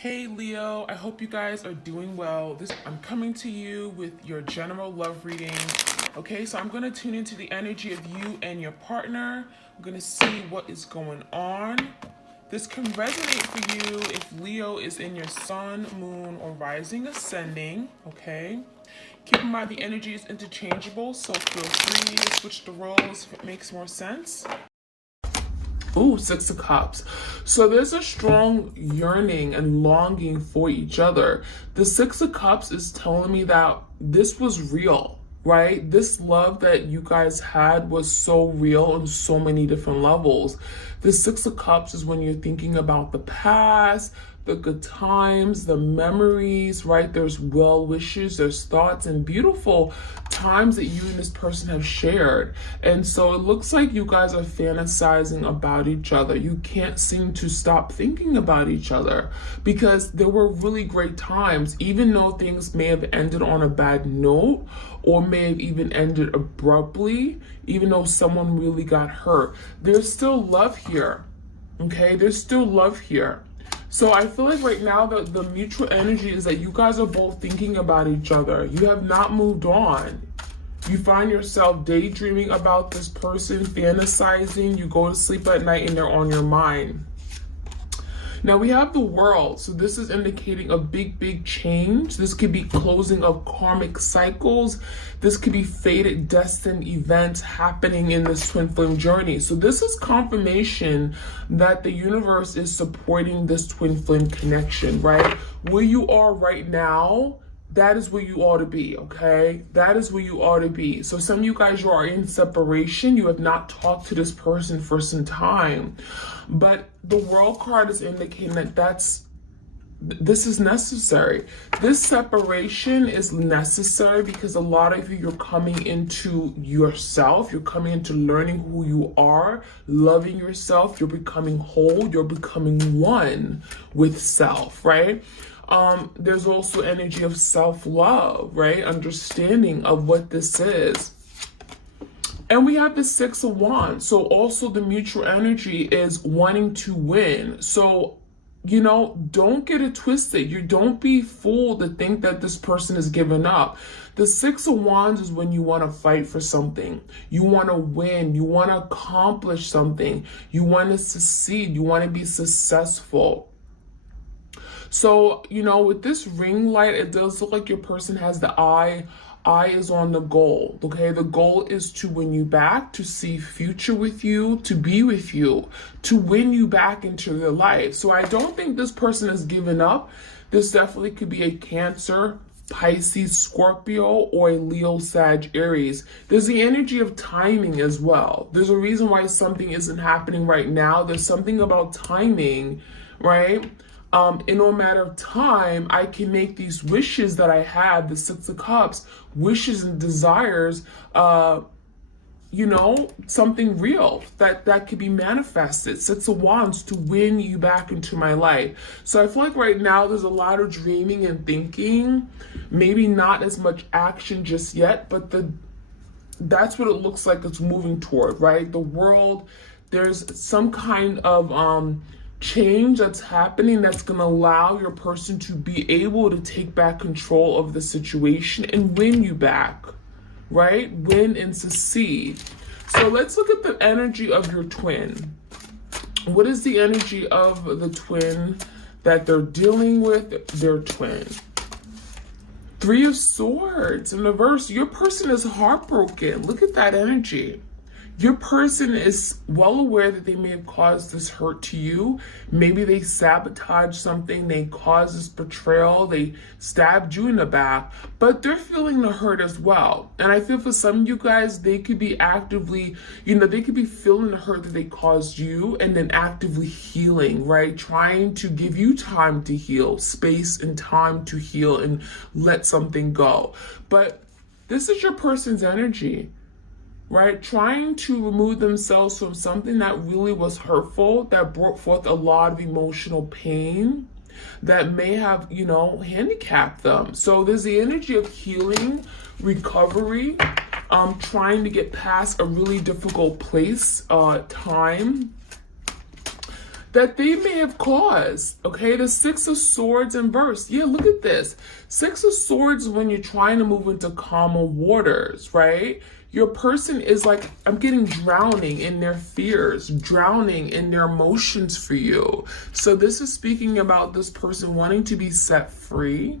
Hey Leo, I hope you guys are doing well. I'm coming to you with your general love reading. Okay, so I'm going to tune into the energy of you and your partner. I'm going to see what is going on. This can resonate for you if Leo is in your sun, moon, or rising ascending. Okay, keep in mind the energy is interchangeable, so feel free to switch the roles if it makes more sense. Ooh, Six of Cups. So there's a strong yearning and longing for each other. The Six of Cups is telling me that this was real, right? This love that you guys had was so real on so many different levels. The Six of Cups is when you're thinking about the past, the good times, the memories, right? There's well wishes, there's thoughts and beautiful times that you and this person have shared. And so it looks like you guys are fantasizing about each other. You can't seem to stop thinking about each other because there were really great times, even though things may have ended on a bad note or may have even ended abruptly, even though someone really got hurt. There's still love here. Okay, there's still love here. So I feel like right now the mutual energy is that you guys are both thinking about each other. You have not moved on. You find yourself daydreaming about this person, fantasizing. You go to sleep at night and they're on your mind. Now we have the World. So this is indicating a big change. This could be closing of karmic cycles. This could be fated, destined events happening in this twin flame journey. So this is confirmation that the universe is supporting this twin flame connection, right? Where you are right now, that is where you ought to be, okay? That is where you ought to be. So some of you guys, you are in separation. You have not talked to this person for some time. But the World card is indicating that this is necessary. This separation is necessary because a lot of you, you're coming into yourself. You're coming into learning who you are, loving yourself. You're becoming whole. You're becoming one with self, right? There's also energy of self-love, right? Understanding of what this is. And we have the Six of Wands. So also the mutual energy is wanting to win. So, you know, don't get it twisted. You don't be fooled to think that this person is giving up. The Six of Wands is when you want to fight for something. You want to win. You want to accomplish something. You want to succeed. You want to be successful. So, you know, with this ring light, it does look like your person has the eye is on the goal, okay? The goal is to win you back, to see future with you, to be with you, to win you back into their life. So I don't think this person has given up. This definitely could be a Cancer, Pisces, Scorpio, or a Leo, Sag, Aries. There's the energy of timing as well. There's a reason why something isn't happening right now. There's something about timing, right? In no matter of time, I can make these wishes that I had, the Six of Cups, wishes and desires, you know, something real that could be manifested. Six of Wands to win you back into my life. So I feel like right now there's a lot of dreaming and thinking, maybe not as much action just yet, but that's what it looks like it's moving toward, right? The World, there's some kind of change that's happening that's going to allow your person to be able to take back control of the situation and win you back, right? Win and succeed. So let's look at the energy of your twin. What is the energy of the twin that they're dealing with? Their twin. Three of Swords in reverse. Your person is heartbroken. Look at that energy. Your person is well aware that they may have caused this hurt to you. Maybe they sabotaged something, they caused this betrayal, they stabbed you in the back, but they're feeling the hurt as well. And I feel for some of you guys, they could be actively, you know, they could be feeling the hurt that they caused you and then actively healing, right? Trying to give you time to heal, space and time to heal and let something go. But this is your person's energy, right? Trying to remove themselves from something that really was hurtful, that brought forth a lot of emotional pain, that may have, you know, handicapped them. So there's the energy of healing, recovery, trying to get past a really difficult place, time. that they may have caused. Okay, the Six of Swords in verse. Yeah, look at this. Six of Swords when you're trying to move into calmer waters, right? Your person is like, I'm getting drowning in their fears, drowning in their emotions for you. So this is speaking about this person wanting to be set free,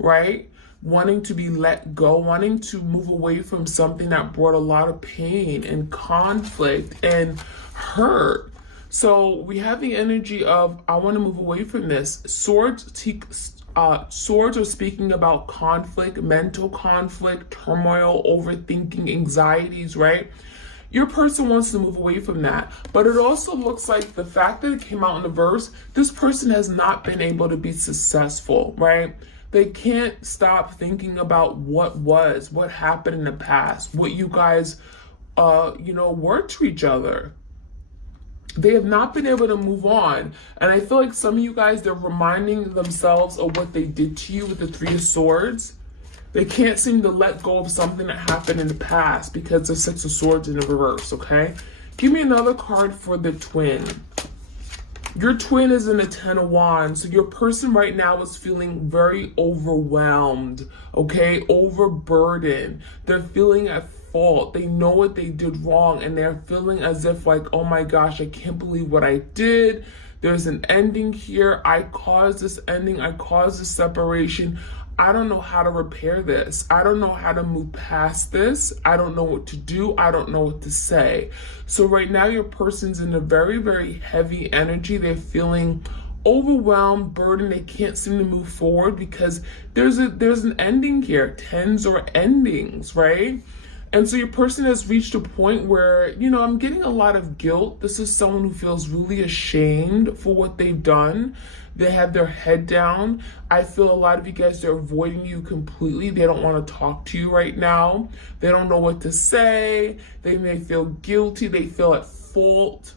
right? Wanting to be let go, wanting to move away from something that brought a lot of pain and conflict and hurt. So we have the energy of, I want to move away from this. Swords are speaking about conflict, mental conflict, turmoil, overthinking, anxieties, right? Your person wants to move away from that. But it also looks like the fact that it came out in the verse, this person has not been able to be successful, right? They can't stop thinking about what happened in the past, what you guys, were to each other. They have not been able to move on. And I feel like some of you guys, they're reminding themselves of what they did to you with the Three of Swords. They can't seem to let go of something that happened in the past because the Six of Swords in the reverse, okay? Give me another card for the twin. Your twin is in the Ten of Wands. So your person right now is feeling very overwhelmed, okay? Overburdened. They're feeling at fault. They know what they did wrong and they're feeling as if like, oh my gosh, I can't believe what I did. There's an ending here. I caused this ending. I caused this separation. I don't know how to repair this. I don't know how to move past this. I don't know what to do. I don't know what to say. So right now your person's in a very, very heavy energy. They're feeling overwhelmed, burdened. They can't seem to move forward because there's an ending here. Tens are endings, right? And so your person has reached a point where, I'm getting a lot of guilt. This is someone who feels really ashamed for what they've done. They have their head down. I feel a lot of you guys are avoiding you completely. They don't want to talk to you right now. They don't know what to say. They may feel guilty. They feel at fault.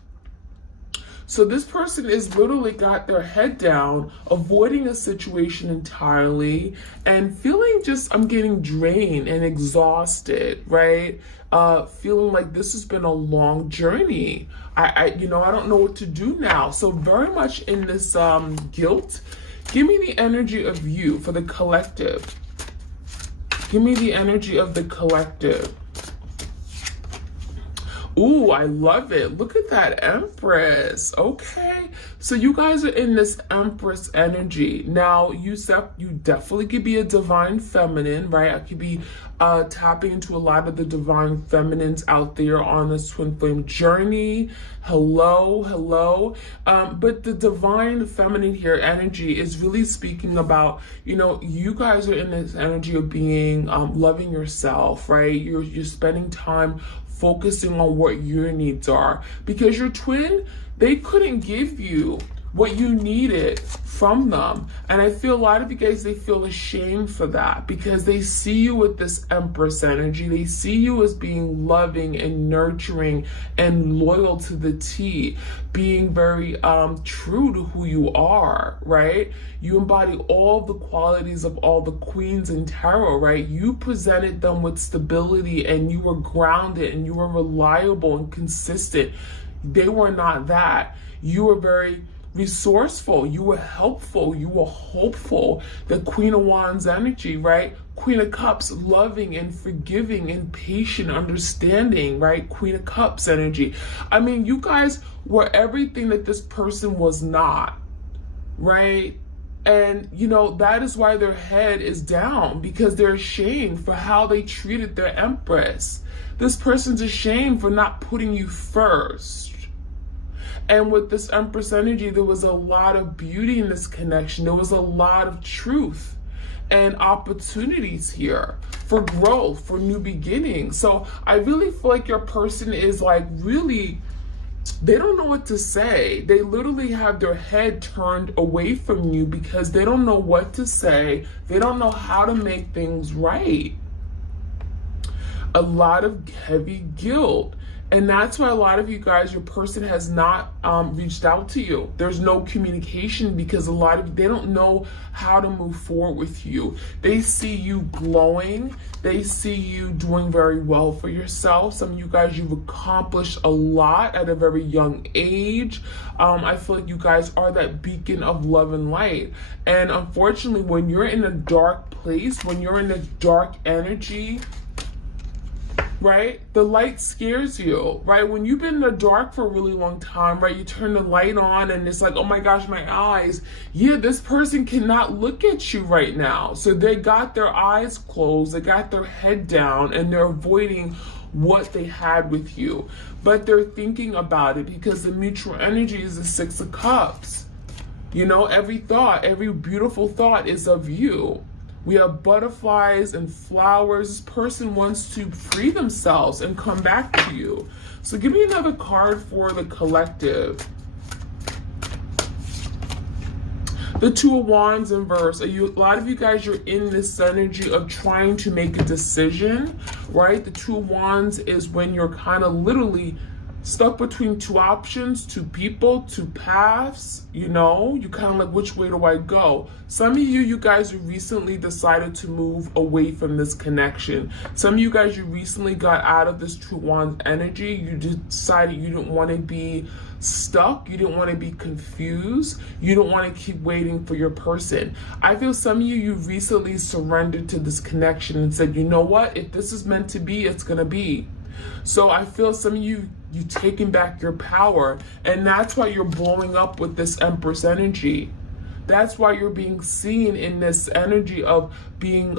So this person is literally got their head down, avoiding a situation entirely and feeling just, I'm getting drained and exhausted, right? Feeling like this has been a long journey. I don't know what to do now. So very much in this guilt. Give me the energy of you for the collective. Give me the energy of the collective. Ooh, I love it. Look at that Empress. Okay. So you guys are in this Empress energy. Now, you definitely could be a divine feminine, right? I could be tapping into a lot of the divine feminines out there on this twin flame journey. Hello. But the divine feminine here energy is really speaking about, you guys are in this energy of being, loving yourself, right? You're spending time focusing on what your needs are, because your twin, they couldn't give you what you needed from them. And I feel a lot of you guys, they feel ashamed for that because they see you with this Empress energy. They see you as being loving and nurturing and loyal to the T, being very true to who you are, right? You embody all the qualities of all the queens in tarot, right? You presented them with stability and you were grounded and you were reliable and consistent. They were not that. You were very resourceful, you were helpful, you were hopeful. The Queen of Wands energy, right? Queen of Cups, loving and forgiving and patient, understanding, right? Queen of Cups energy. I mean, you guys were everything that this person was not, right? And, that is why their head is down, because they're ashamed for how they treated their Empress. This person's ashamed for not putting you first. And with this Empress energy, there was a lot of beauty in this connection. There was a lot of truth and opportunities here for growth, for new beginnings. So I really feel like your person is like really, they don't know what to say. They literally have their head turned away from you because they don't know what to say. They don't know how to make things right. A lot of heavy guilt. And that's why a lot of you guys, your person has not reached out to you. There's no communication because a lot of you, they don't know how to move forward with you. They see you glowing. They see you doing very well for yourself. Some of you guys, you've accomplished a lot at a very young age. I feel like you guys are that beacon of love and light. And unfortunately, when you're in a dark place, when you're in a dark energy, right? The light scares you, right? When you've been in the dark for a really long time, right? You turn the light on and it's like, oh my gosh, my eyes. Yeah, this person cannot look at you right now. So they got their eyes closed, they got their head down, and they're avoiding what they had with you. But they're thinking about it because the mutual energy is the Six of Cups. You know, every thought, every beautiful thought is of you. We have butterflies and flowers. This person wants to free themselves and come back to you. So give me another card for the collective. The Two of Wands in reverse. A lot of you guys, you're in this energy of trying to make a decision, right? The Two of Wands is when you're kind of literally stuck between two options, two people, two paths. You know, you kind of like, which way do I go? Some of you guys, you recently decided to move away from this connection. Some of you guys, you recently got out of this Two of Wands energy. You decided you didn't want to be stuck. You didn't want to be confused. You don't want to keep waiting for your person. I feel some of you recently surrendered to this connection and said, you know what? If this is meant to be, it's going to be. So I feel some of you taking back your power, and that's why you're blowing up with this Empress energy. That's why you're being seen in this energy of being,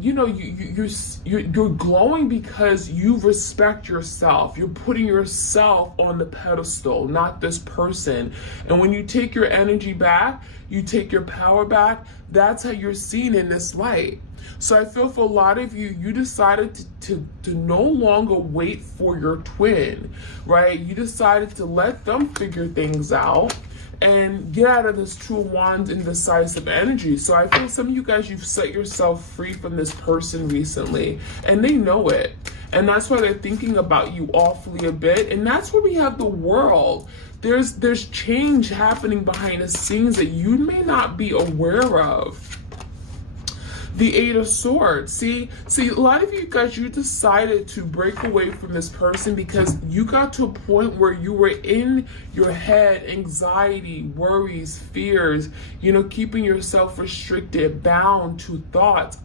you know, you're glowing because you respect yourself. You're putting yourself on the pedestal, not this person. And when you take your energy back, you take your power back, that's how you're seen in this light. So I feel for a lot of you, you decided to no longer wait for your twin, right? You decided to let them figure things out and get out of this Two of Wands indecisive energy. So I feel some of you guys, you've set yourself free from this person recently, and they know it. And that's why they're thinking about you awfully a bit. And that's where we have the World. There's change happening behind the scenes that you may not be aware of. The Eight of Swords. See, a lot of you guys, you decided to break away from this person because you got to a point where you were in your head, anxiety, worries, fears, you know, keeping yourself restricted, bound to thoughts,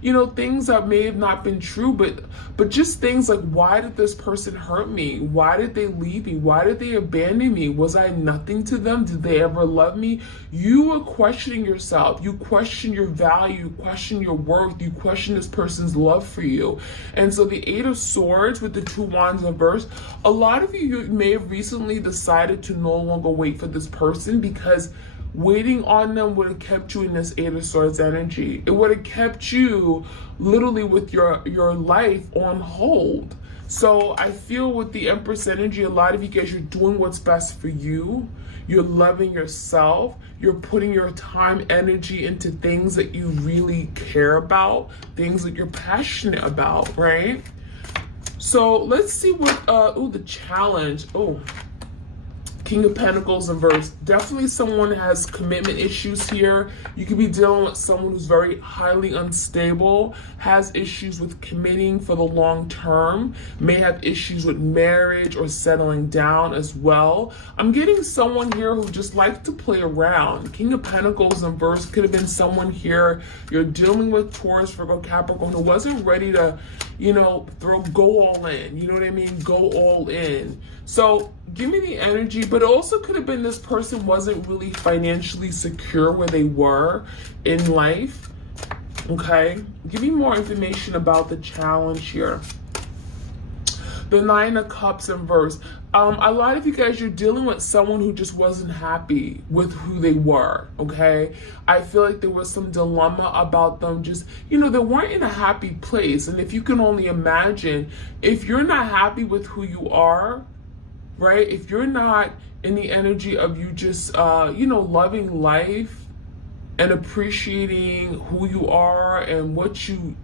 you know, things that may have not been true, but just things like, why did this person hurt me? Why did they leave me? Why did they abandon me? Was I nothing to them? Did they ever love me? You were questioning yourself. You question your value, you question your worth, you question this person's love for you. And so the Eight of Swords with the Two Wands in reverse, a lot of you may have recently decided to no longer wait for this person because waiting on them would have kept you in this Eight of Swords energy. It would have kept you literally with your life on hold. So I feel with the Empress energy, a lot of you guys, you're doing what's best for you. You're loving yourself. You're putting your time, energy into things that you really care about, things that you're passionate about, right? So let's see what, the challenge. King of Pentacles in reverse. Definitely someone has commitment issues here. You could be dealing with someone who's very highly unstable, has issues with committing for the long term, may have issues with marriage or settling down as well. I'm getting someone here who just likes to play around. King of Pentacles in reverse could have been someone here you're dealing with, Taurus, Virgo, Capricorn, who wasn't ready to, you know, go all in. You know what I mean? Go all in. So give me the energy, but it also could have been this person wasn't really financially secure where they were in life. Okay, give me more information about the challenge here. The Nine of Cups in reverse. A lot of you guys, you're dealing with someone who just wasn't happy with who they were, okay? I feel like there was some dilemma about them just, you know, they weren't in a happy place. And if you can only imagine, if you're not happy with who you are, right? If you're not in the energy of you just, you know, loving life and appreciating who you are and what you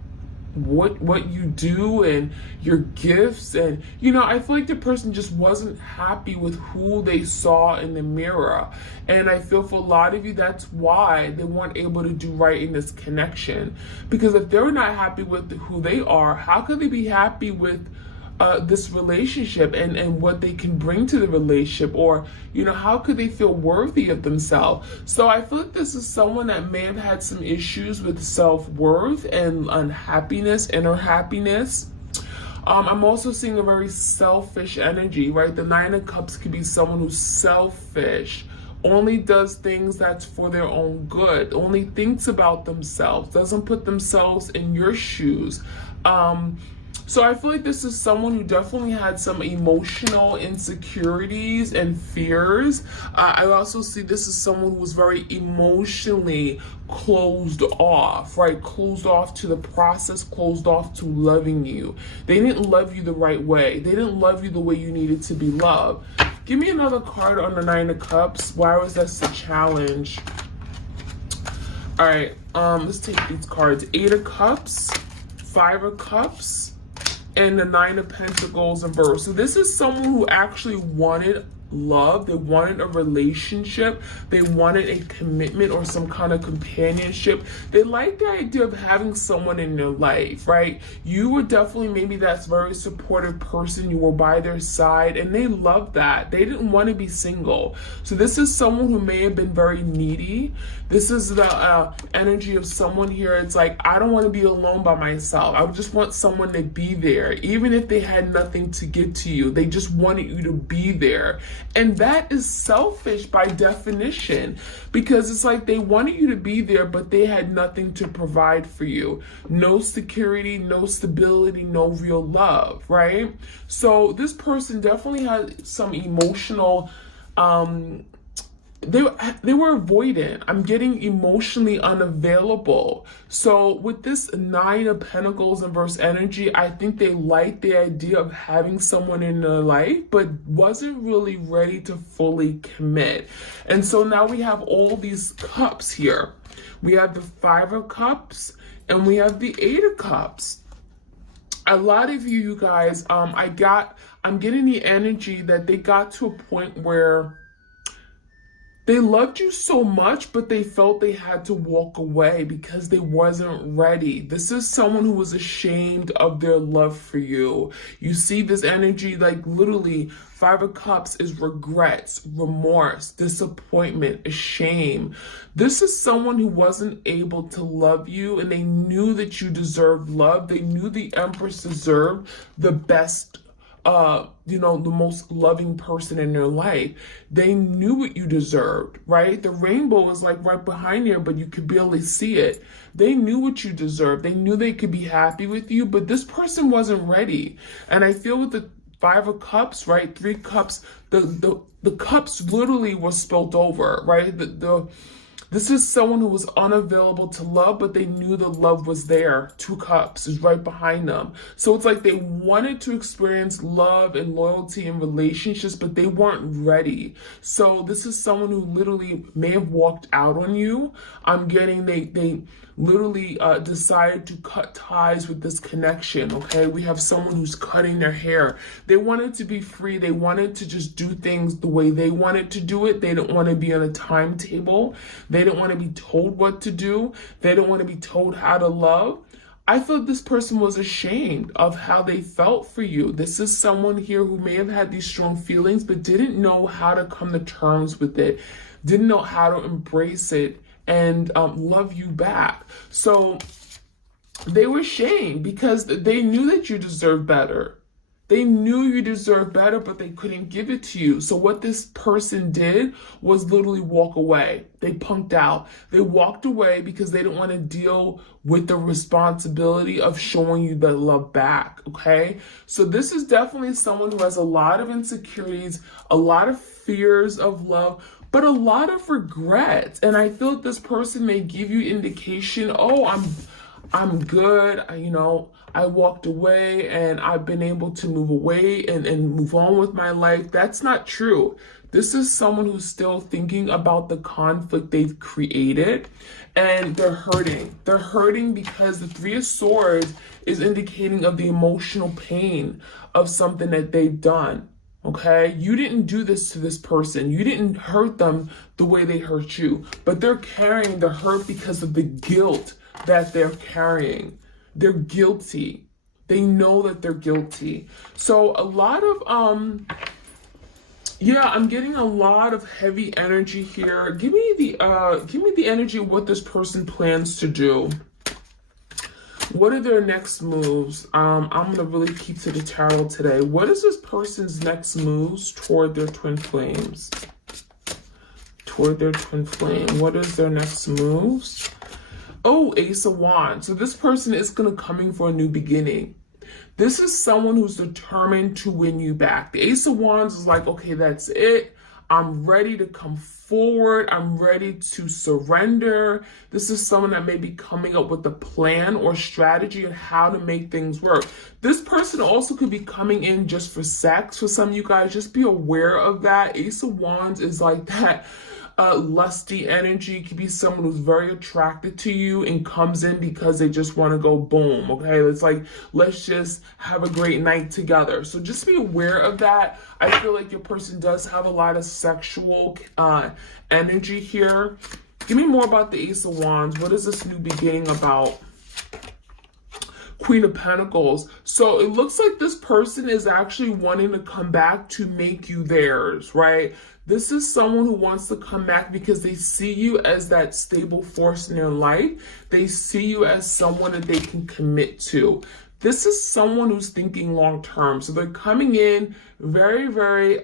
what you do and your gifts. And you know, I feel like the person just wasn't happy with who they saw in the mirror, and I feel for a lot of you that's why they weren't able to do right in this connection, because if they're not happy with who they are, how could they be happy with this relationship and what they can bring to the relationship? Or, you know, how could they feel worthy of themselves? So I feel like this is someone that may have had some issues with self-worth and unhappiness, inner happiness. I'm also seeing a very selfish energy, right? The Nine of Cups could be someone who's selfish, only does things that's for their own good, only thinks about themselves, doesn't put themselves in your shoes. So I feel like this is someone who definitely had some emotional insecurities and fears. I also see this as someone who was very emotionally closed off, right? Closed off to the process, closed off to loving you. They didn't love you the right way. They didn't love you the way you needed to be loved. Give me another card on the Nine of Cups. Why was that a challenge? All right, let's take these cards. Eight of Cups, Five of Cups, and the Nine of Pentacles in reverse. So this is someone who actually wanted love. They wanted a relationship. They wanted a commitment or some kind of companionship. They like the idea of having someone in their life, right? You were definitely maybe that very supportive person. You were by their side, and they loved that. They didn't want to be single. So this is someone who may have been very needy. This is the energy of someone here. It's like, I don't want to be alone by myself. I just want someone to be there. Even if they had nothing to give to you, they just wanted you to be there. And that is selfish by definition, because it's like they wanted you to be there, but they had nothing to provide for you. No security, no stability, no real love, right? So this person definitely had some emotional, they were avoidant. I'm getting emotionally unavailable. So with this Nine of Pentacles in reverse energy, I think they liked the idea of having someone in their life, but wasn't really ready to fully commit. And so now we have all these cups here. We have the Five of Cups and we have the Eight of Cups. A lot of you guys, I'm getting the energy that they got to a point where they loved you so much, but they felt they had to walk away because they wasn't ready. This is someone who was ashamed of their love for you. You see this energy, like literally, Five of Cups is regrets, remorse, disappointment, shame. This is someone who wasn't able to love you, and they knew that you deserved love. They knew the Empress deserved the best, the most loving person in their life. They knew what you deserved, right? The rainbow is like right behind here, but you could barely see it. They knew what you deserved. They knew they could be happy with you, but this person wasn't ready. And I feel with the Five of Cups, right? Three cups, the cups literally were spilt over, right? This is someone who was unavailable to love, but they knew the love was there. Two cups is right behind them. So it's like they wanted to experience love and loyalty and relationships, but they weren't ready. So this is someone who literally may have walked out on you. I'm getting they literally decided to cut ties with this connection, okay? We have someone who's cutting their hair. They wanted to be free. They wanted to just do things the way they wanted to do it. They didn't want to be on a timetable. They didn't want to be told what to do. They didn't want to be told how to love. I thought this person was ashamed of how they felt for you. This is someone here who may have had these strong feelings, but didn't know how to come to terms with it, didn't know how to embrace it and love you back. So they were ashamed because they knew that you deserved better. They knew you deserved better, but they couldn't give it to you. So what this person did was literally walk away. They punked out. They walked away because they didn't want to deal with the responsibility of showing you the love back, okay? So this is definitely someone who has a lot of insecurities, a lot of fears of love, but a lot of regrets. And I feel that this person may give you indication, oh, I'm good, I walked away and I've been able to move away and move on with my life. That's not true. This is someone who's still thinking about the conflict they've created, and they're hurting. They're hurting because the Three of Swords is indicating of the emotional pain of something that they've done. Okay, you didn't do this to this person. You didn't hurt them the way they hurt you, but they're carrying the hurt because of the guilt that they're carrying. They're guilty. They know that they're guilty. So a lot of yeah, I'm getting a lot of heavy energy here. Give me the energy of what this person plans to do. What are their next moves? I'm going to really keep to the tarot today. What is this person's next moves toward their twin flames? Toward their twin flame. What is their next moves? Oh, Ace of Wands. So this person is going to coming for a new beginning. This is someone who's determined to win you back. The Ace of Wands is like, okay, that's it. I'm ready to come forward. I'm ready to surrender. This is someone that may be coming up with a plan or strategy on how to make things work. This person also could be coming in just for sex for some of you guys. Just be aware of that. Ace of Wands is like that lusty energy. It could be someone who's very attracted to you and comes in because they just want to go boom. Okay, it's like, let's just have a great night together. So just be aware of that. I feel like your person does have a lot of sexual energy here. Give me more about the Ace of Wands. What is this new beginning about? Queen of Pentacles. So it looks like this person is actually wanting to come back to make you theirs, right? This is someone who wants to come back because they see you as that stable force in their life. They see you as someone that they can commit to. This is someone who's thinking long term. So they're coming in very, very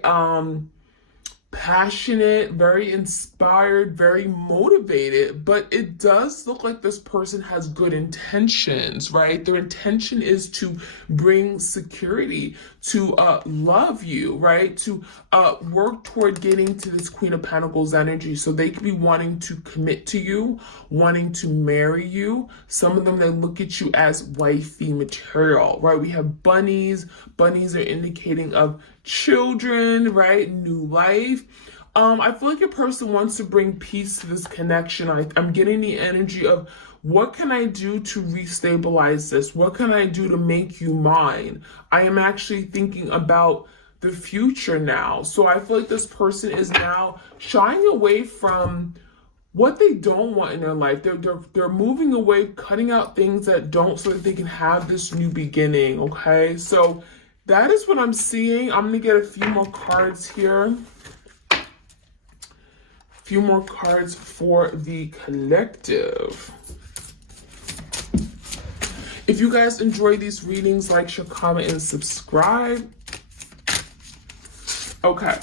passionate, very inspired, very motivated, but it does look like this person has good intentions, right? Their intention is to bring security, to love you, right? To work toward getting to this Queen of Pentacles energy. So they could be wanting to commit to you, wanting to marry you. Some of them, they look at you as wifey material, right? We have bunnies. Bunnies are indicating of children, right? New life. I feel like your person wants to bring peace to this connection. I'm getting the energy of, what can I do to restabilize this? What can I do to make you mine? I am actually thinking about the future now. So I feel like this person is now shying away from what they don't want in their life. They're moving away, cutting out things that don't, so that they can have this new beginning. Okay, so that is what I'm seeing. I'm gonna get a few more cards here. Few more cards for the collective. If you guys enjoy these readings, like, share, comment, and subscribe. Okay.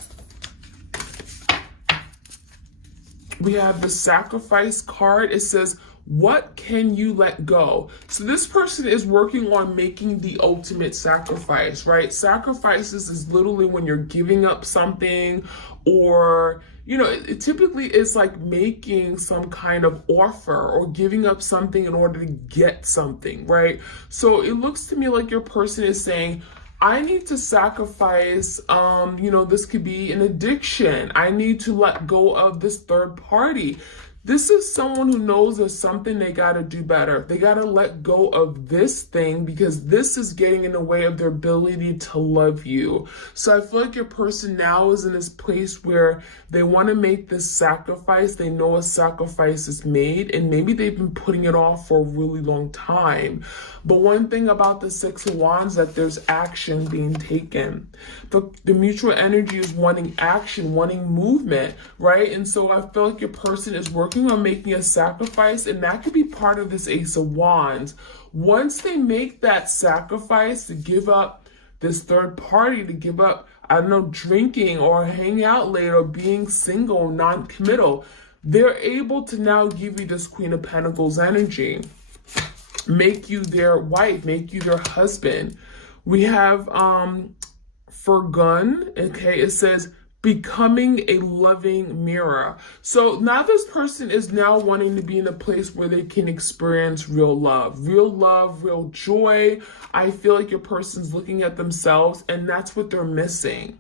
We have the Sacrifice card. It says, what can you let go? So this person is working on making the ultimate sacrifice, right? Sacrifices is literally when you're giving up something, or, you know, it typically is like making some kind of offer or giving up something in order to get something, right? So it looks to me like your person is saying, I need to sacrifice, you know, this could be an addiction. I need to let go of this third party. This is someone who knows there's something they got to do better. They got to let go of this thing because this is getting in the way of their ability to love you. So I feel like your person now is in this place where they want to make this sacrifice. They know a sacrifice is made, and maybe they've been putting it off for a really long time. But one thing about the Six of Wands, that there's action being taken. The mutual energy is wanting action, wanting movement, right? And so I feel like your person is working on making a sacrifice, and that could be part of this Ace of Wands. Once they make that sacrifice to give up this third party, to give up, I don't know, drinking or hanging out late or being single, non-committal, they're able to now give you this Queen of Pentacles energy. Make you their wife, make you their husband. We have Furgun, okay, it says, becoming a loving mirror. So now this person is now wanting to be in a place where they can experience real love, real joy. I feel like your person's looking at themselves, and that's what they're missing,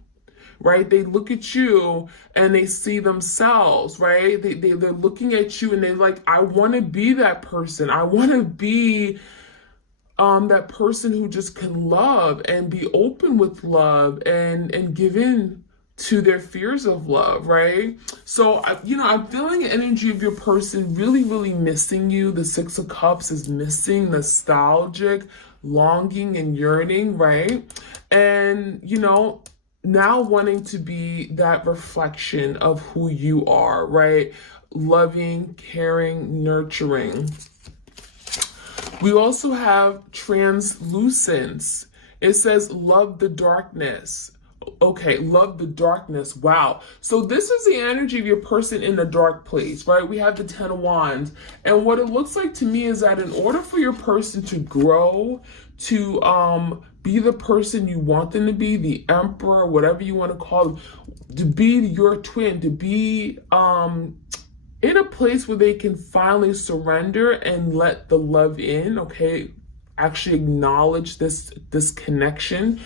right? They look at you and they see themselves, right? They're looking at you and they're like, I want to be that person. I want to be that person who just can love and be open with love and give in to their fears of love, right? So, I'm feeling the energy of your person really, really missing you. The Six of Cups is missing, nostalgic, longing and yearning, right? And, now wanting to be that reflection of who you are, right? Loving, caring, nurturing. We also have translucence. It says, love the darkness. Okay, love the darkness. Wow. So this is the energy of your person in the dark place, right? We have the 10 of Wands. And what it looks like to me is that in order for your person to grow, to be the person you want them to be, the emperor, whatever you want to call them, to be your twin, to be in a place where they can finally surrender and let the love in, okay? Actually acknowledge this connection.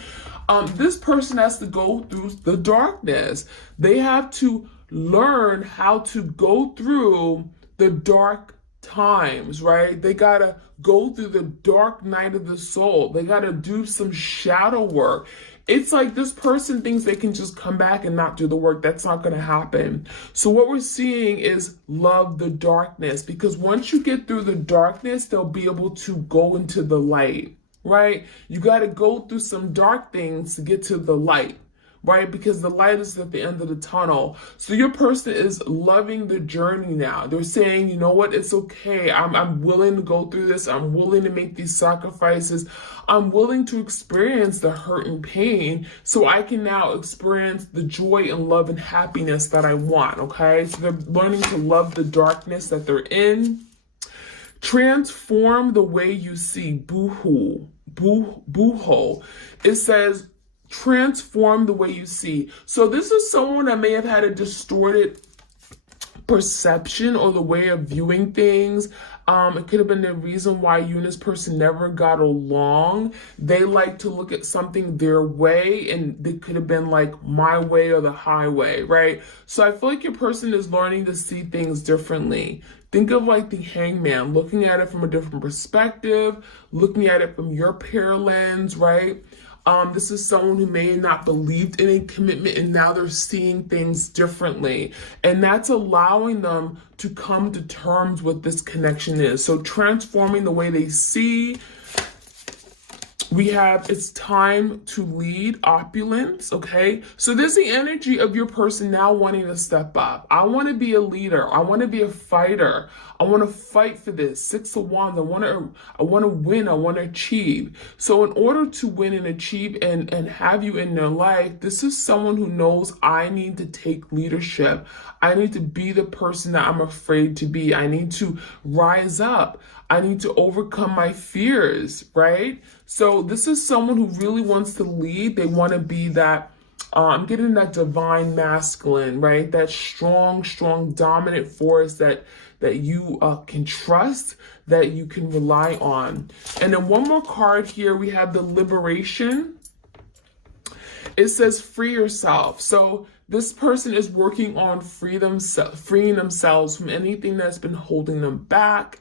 This person has to go through the darkness. They have to learn how to go through the dark times, right? They gotta go through the dark night of the soul. They gotta do some shadow work. It's like this person thinks they can just come back and not do the work. That's not going to happen. So what we're seeing is love the darkness, because once you get through the darkness, they'll be able to go into the light, right? You got to go through some dark things to get to the light, right? Because the light is at the end of the tunnel. So your person is loving the journey now. They're saying, you know what? It's okay. I'm willing to go through this. I'm willing to make these sacrifices. I'm willing to experience the hurt and pain so I can now experience the joy and love and happiness that I want, okay? So they're learning to love the darkness that they're in. Transform the way you see. Boo-hoo. Boo-hoo. It says, transform the way you see. So this is someone that may have had a distorted perception or the way of viewing things. It could have been the reason why you and this person never got along. They like to look at something their way, and it could have been like my way or the highway, right? So I feel like your person is learning to see things differently. Think of like the Hangman, looking at it from a different perspective, looking at it from your pear lens, right? This is someone who may have not believed in a commitment and now they're seeing things differently. And that's allowing them to come to terms with this connection is. So transforming the way they see. We have, it's time to lead, opulence, okay? So there's the energy of your person now wanting to step up. I want to be a leader. I want to be a fighter. I want to fight for this. 6 of Wands. I want to win. I want to achieve. So in order to win and achieve and have you in their life, this is someone who knows I need to take leadership. I need to be the person that I'm afraid to be. I need to rise up. I need to overcome my fears, right? So this is someone who really wants to lead. They want to be that, I'm getting that divine masculine, right? That strong, dominant force that you can trust, that you can rely on. And then one more card here, we have the liberation. It says free yourself. So this person is working on freeing themselves from anything that's been holding them back.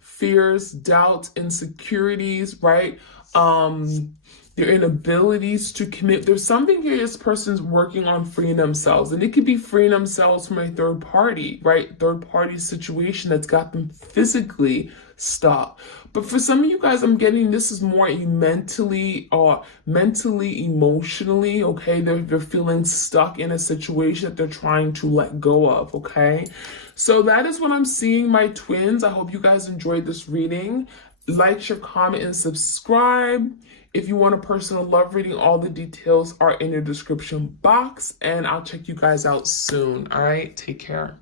Fears, doubts, insecurities, right? Their inabilities to commit. There's something here this person's working on freeing themselves. And it could be freeing themselves from a third party, right? Third party situation that's got them physically stuck. But for some of you guys, I'm getting this is more mentally, emotionally, okay? They're feeling stuck in a situation that they're trying to let go of, okay? So that is what I'm seeing, my twins. I hope you guys enjoyed this reading. Like, share, comment, and subscribe. If you want a personal love reading, all the details are in your description box. And I'll check you guys out soon. All right, take care.